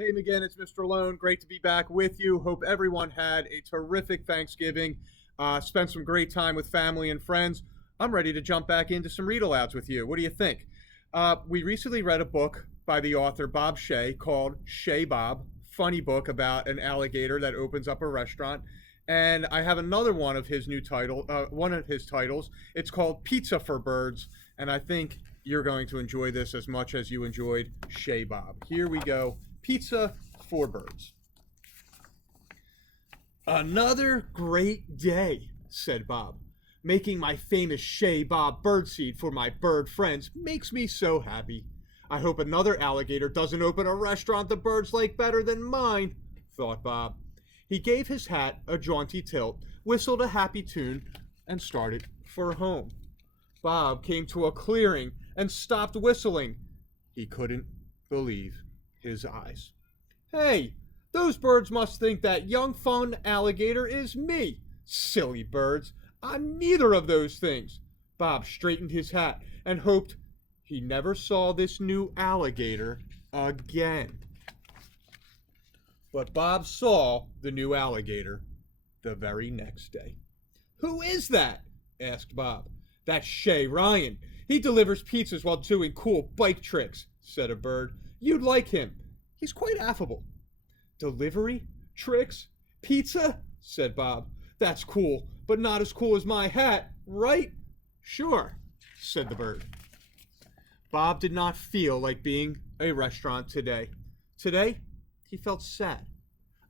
Hey again, it's Mr. Lohn. Great to be back with you. Hope everyone had a terrific Thanksgiving. Spent some great time with family and friends. I'm ready to jump back into some read alouds with you. What do you think? We recently read a book by the author Bob Shea called Shea Bob. Funny book about an alligator that opens up a restaurant. And I have another one of his titles. It's called Pizza for Birds, and I think you're going to enjoy this as much as you enjoyed Shea Bob. Here we go. Pizza for Birds. Another great day, said Bob. Making my famous Shea Bob birdseed for my bird friends makes me so happy. I hope another alligator doesn't open a restaurant the birds like better than mine, thought Bob. He gave his hat a jaunty tilt, whistled a happy tune, and started for home. Bob came to a clearing and stopped whistling. He couldn't believe his eyes. Hey, those birds must think that young fun alligator is me. Silly birds, I'm neither of those things. Bob straightened his hat and hoped he never saw this new alligator again. But Bob saw the new alligator the very next day. Who is that? Asked Bob. That's Shay Ryan. He delivers pizzas while doing cool bike tricks, said a bird. You'd like him. He's quite affable. Delivery? Tricks? Pizza? Said Bob. That's cool, but not as cool as my hat, right? Sure, said the bird. Bob did not feel like being a restaurant today. Today, he felt sad.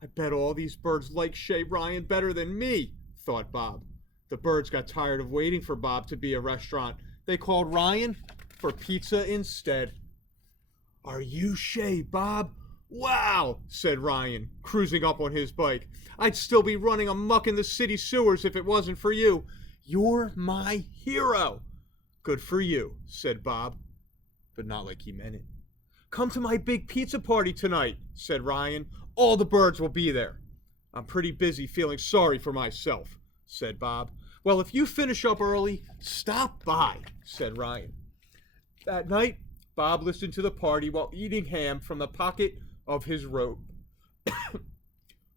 I bet all these birds like Shay Ryan better than me, thought Bob. The birds got tired of waiting for Bob to be a restaurant. They called Ryan for pizza instead. Are you Shay, Bob? Wow, said Ryan, cruising up on his bike. I'd still be running amuck in the city sewers if it wasn't for you. You're my hero. Good for you, said Bob, but not like he meant it. Come to my big pizza party tonight, said Ryan. All the birds will be there. I'm pretty busy feeling sorry for myself, said Bob. Well, if you finish up early, stop by, said Ryan. That night, Bob listened to the party while eating ham from the pocket of his robe.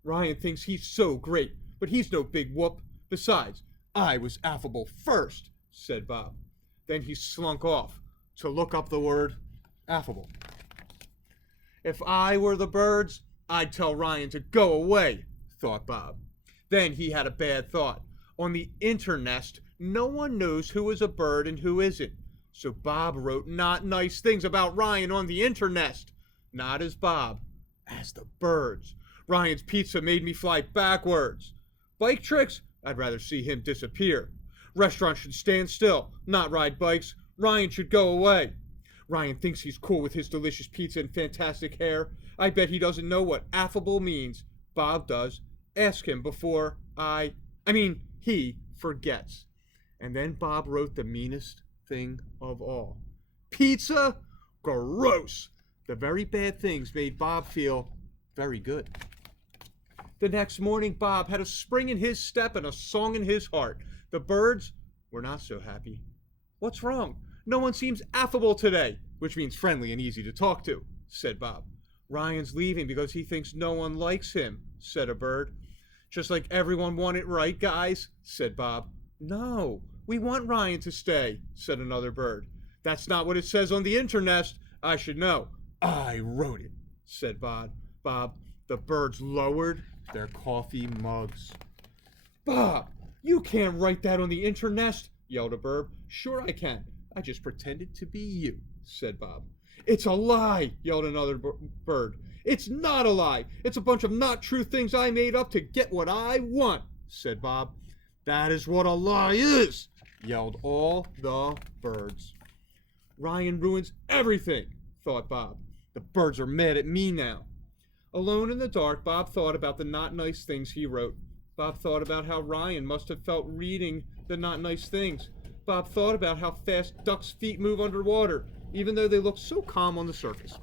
Ryan thinks he's so great, but he's no big whoop. Besides, I was affable first, said Bob. Then he slunk off to look up the word affable. If I were the birds, I'd tell Ryan to go away, thought Bob. Then he had a bad thought. On the internest, no one knows who is a bird and who isn't. So Bob wrote not nice things about Ryan on the internest. Not as Bob, as the birds. Ryan's pizza made me fly backwards. Bike tricks? I'd rather see him disappear. Restaurants should stand still, not ride bikes. Ryan should go away. Ryan thinks he's cool with his delicious pizza and fantastic hair. I bet he doesn't know what affable means. Bob does. Ask him before he forgets. And then Bob wrote the meanest thing of all. Pizza? Gross! The very bad things made Bob feel very good. The next morning, Bob had a spring in his step and a song in his heart. The birds were not so happy. What's wrong? No one seems affable today, which means friendly and easy to talk to, said Bob. Ryan's leaving because he thinks no one likes him, said a bird. Just like everyone want it right, guys, said Bob. No, we want Ryan to stay, said another bird. That's not what it says on the internest. I should know. I wrote it, said Bob. The birds lowered their coffee mugs. Bob, you can't write that on the internest, yelled a bird. Sure I can. I just pretended to be you, said Bob. It's a lie, yelled another bird. It's not a lie. It's a bunch of not true things I made up to get what I want, said Bob. That is what a lie is, yelled all the birds. Ryan ruins everything, thought Bob. The birds are mad at me now. Alone in the dark, Bob thought about the not nice things he wrote. Bob thought about how Ryan must have felt reading the not nice things. Bob thought about how fast ducks' feet move underwater, even though they look so calm on the surface.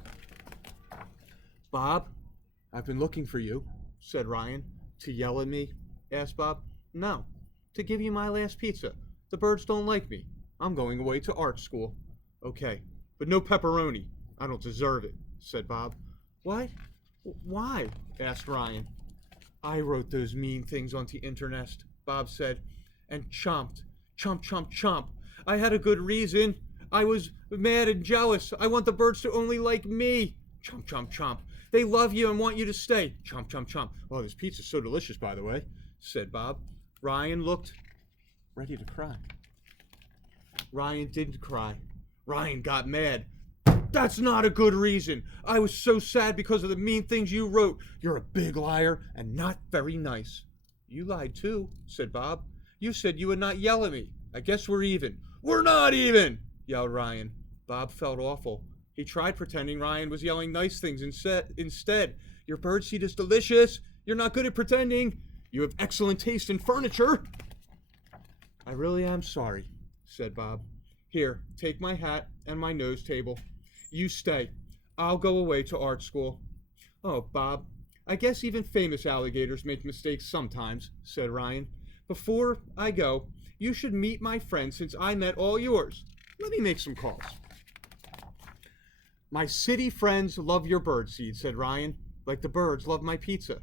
Bob, I've been looking for you, said Ryan. To yell at me? Asked Bob. No, to give you my last pizza. The birds don't like me. I'm going away to art school. Okay, but no pepperoni. I don't deserve it, said Bob. What? Why? Asked Ryan. I wrote those mean things onto internet, Bob said, and chomped. Chomp, chomp, chomp. I had a good reason. I was mad and jealous. I want the birds to only like me. Chomp, chomp, chomp. They love you and want you to stay. Chomp, chomp, chomp. Oh, this pizza's so delicious, by the way, said Bob. Ryan looked ready to cry. Ryan didn't cry. Ryan got mad. That's not a good reason. I was so sad because of the mean things you wrote. You're a big liar and not very nice. You lied too, said Bob. You said you would not yell at me. I guess we're even. We're not even, yelled Ryan. Bob felt awful. He tried pretending Ryan was yelling nice things instead. Your birdseed is delicious. You're not good at pretending. You have excellent taste in furniture. I really am sorry, said Bob. Here, take my hat and my nose table. You stay. I'll go away to art school. Oh, Bob, I guess even famous alligators make mistakes sometimes, said Ryan. Before I go, you should meet my friends since I met all yours. Let me make some calls. My city friends love your birdseed, said Ryan, like the birds love my pizza.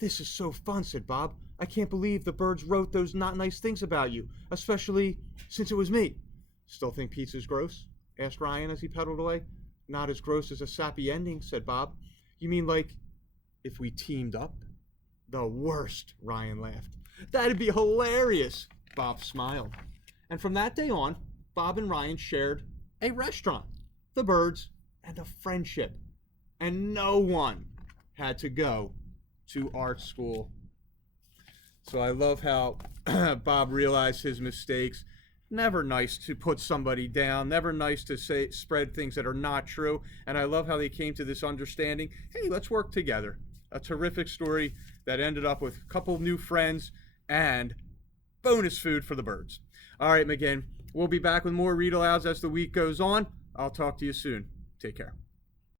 This is so fun, said Bob. I can't believe the birds wrote those not nice things about you, especially since it was me. Still think pizza's gross? Asked Ryan as he pedaled away. Not as gross as a sappy ending, said Bob. You mean like if we teamed up? The worst, Ryan laughed. That'd be hilarious, Bob smiled. And from that day on, Bob and Ryan shared a restaurant, the birds, and a friendship. And no one had to go to art school. So I love how Bob realized his mistakes. Never nice to put somebody down, never nice to spread things that are not true. And I love how they came to this understanding. Hey, let's work together. A terrific story that ended up with a couple of new friends and bonus food for the birds. All right, McGinn, we'll be back with more read alouds as the week goes on. I'll talk to you soon. Take care.